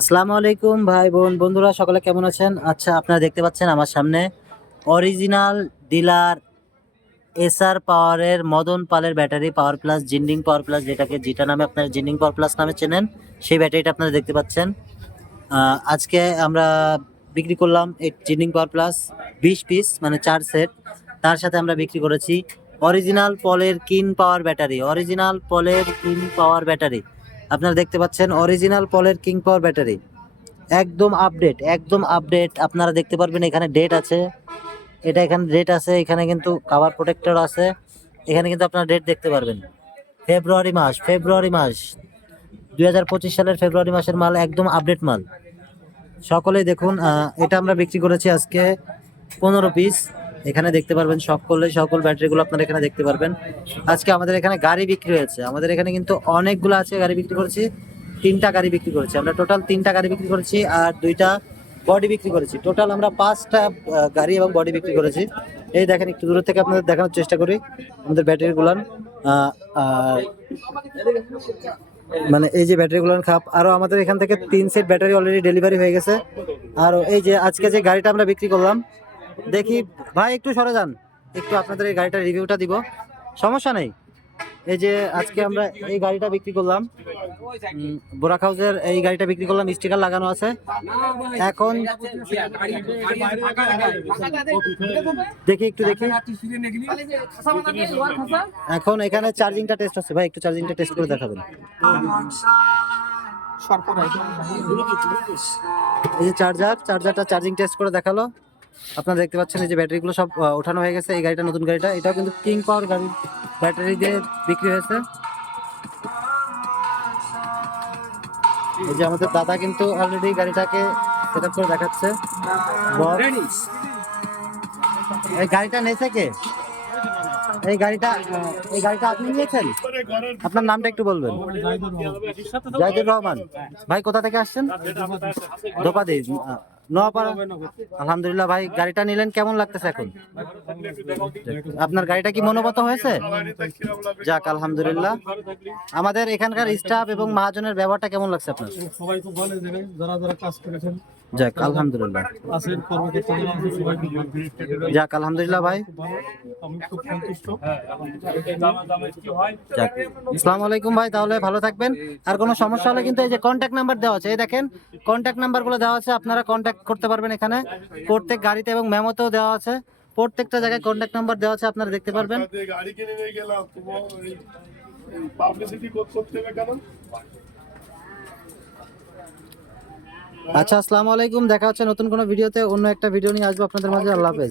আসসালামু আলাইকুম, ভাই বোন, বন্ধুরা, সকলে কেমন আছেন? আচ্ছা আপনারা দেখতে পাচ্ছেন আমার সামনে অরিজিনাল ডিলার এসআর পাওয়ারের মদন পালের ব্যাটারি পাওয়ার প্লাস জিন্ডিং পাওয়ার প্লাস যেটাকে, যেটা নামে আপনারা জিন্ডিং পাওয়ার প্লাস নামে চেনেন, সেই ব্যাটারিটা আপনারা দেখতে পাচ্ছেন। আজকে আমরা বিক্রি করলাম এই জিন্ডিং পাওয়ার প্লাস বিশ পিস মানে চার সেট তার সাথে আমরা বিক্রি করেছি অরিজিনাল পলের কিন পাওয়ার ব্যাটারি অরিজিনাল পলের কিন পাওয়ার ব্যাটারি আপনারা দেখতে পাচ্ছেন অরিজিনাল পলের কিং পাওয়ার ব্যাটারি একদম আপডেট একদম আপডেট আপনারা দেখতে পারবেন এখানে ডেট আছে। এটা এখানে ডেট আছে, এখানে কিন্তু কাভার প্রোটেক্টর আছে। এখানে কিন্তু আপনারা ডেট দেখতে পারবেন। ফেব্রুয়ারি মাস ফেব্রুয়ারি মাস। দুই হাজার পঁচিশ সালের ফেব্রুয়ারি মাসের মাল, একদম আপডেট মাল। সকলেই দেখুন এটা আমরা বিক্রি করেছি আজকে পনেরো পিস এখানে দেখতে পারবেন সকলে সকল ব্যাটারিগুলো আপনারা এখানে দেখতে পারবেন। আজকে আমাদের এখানে গাড়ি বিক্রি হয়েছে। আমাদের এখানে কিন্তু অনেকগুলো আছে গাড়ি বিক্রি করেছি, তিনটা গাড়ি বিক্রি করেছি। আমরা টোটাল তিনটা গাড়ি বিক্রি করেছি আর দুইটা বডি বিক্রি করেছি। টোটাল আমরা পাঁচটা গাড়ি এবং বডি বিক্রি করেছি। এই দেখেন, একটু দূর থেকে আপনাদের দেখানোর চেষ্টা করি আমাদের ব্যাটারি গুলান। আর মানে এই যে ব্যাটারি গুলান খাপ, আরও আমাদের এখান থেকে তিন সেট ব্যাটারি অলরেডি ডেলিভারি হয়ে গেছে। আর এই যে আজকে যে গাড়িটা আমরা বিক্রি করলাম দেখি, ভাই, একটু সরে যান। একটু আপনাদের এই গাড়িটার রিভিউটা দিব। সমস্যা নেই। এই যে আজকে আমরা এই গাড়িটা বিক্রি করলাম বোরাক হাউসের এই গাড়িটা বিক্রি করলাম, স্টিকার লাগানো আছে। এখন দেখি, একটু দেখি। এখন এখানে চার্জিংটা টেস্ট হচ্ছে। ভাই, একটু চার্জিংটা টেস্ট করে দেখাবেন। এই যে চার্জার চার্জারটা চার্জিং টেস্ট করে দেখাল। আপনারা দেখতে পাচ্ছেন এই যে ব্যাটারিগুলো সব ওঠানো হয়ে গেছে। এই গাড়িটা নতুন গাড়িটা। এটাও কিন্তু কিং পাওয়ার গাড়ি। ব্যাটারি দিয়ে বিক্রি হয়েছে। এই যে আমাদের দাদা কিন্তু অলরেডি গাড়িটাকে সেট করে দেখাচ্ছে। এই গাড়িটা নিয়েছে কে? এই গাড়িটা এই গাড়িটা আপনি নিয়েছেন? আপনার নামটা একটু বলবেন। জাহিদুর রহমান। ভাই কোথা থেকে আসছেন? দোপাদি আলহামদুলিল্লাহ ভাই গাড়িটা নিলেন কেমন লাগতেছে এখন? আপনার গাড়িটা কি মনোগত হয়েছে? যাক আলহামদুলিল্লাহ। আমাদের এখানকার স্টাফ এবং মহাজনের ব্যবহারটা কেমন লাগছে আপনার? সবাই খুব ভালো যারা যারা কাজ করেছেন যাক আলহামদুলিল্লাহ। যাক আলহামদুলিল্লাহ ভাই। যাক আসসালামু আলাইকুম ভাই তাহলে ভালো থাকবেন। আর কোনো সমস্যা হলে কিন্তু এই যে কন্ট্যাক্ট নাম্বার দেওয়া আছে এই দেখেন কন্ট্যাক্ট নাম্বারগুলো দেওয়া আছে আপনারা কন্ট্যাক্ট করতে পারবেন এখানে। প্রত্যেক গাড়িতে এবং মেমোতেও দেওয়া আছে। প্রত্যেকটা জায়গায় কন্ট্যাক্ট নাম্বার দেওয়া আছে আপনারা দেখতে পারবেন। গাড়ি কিনে নিয়ে গেলাম পাবলিসিটি করতে হবে কেন আচ্ছা আসসালামু আলাইকুম দেখা হচ্ছে নতুন কোনো ভিডিওতে অন্য একটা ভিডিও নিয়ে আসব আপনাদের মাঝে। আল্লাহ হাফেজ।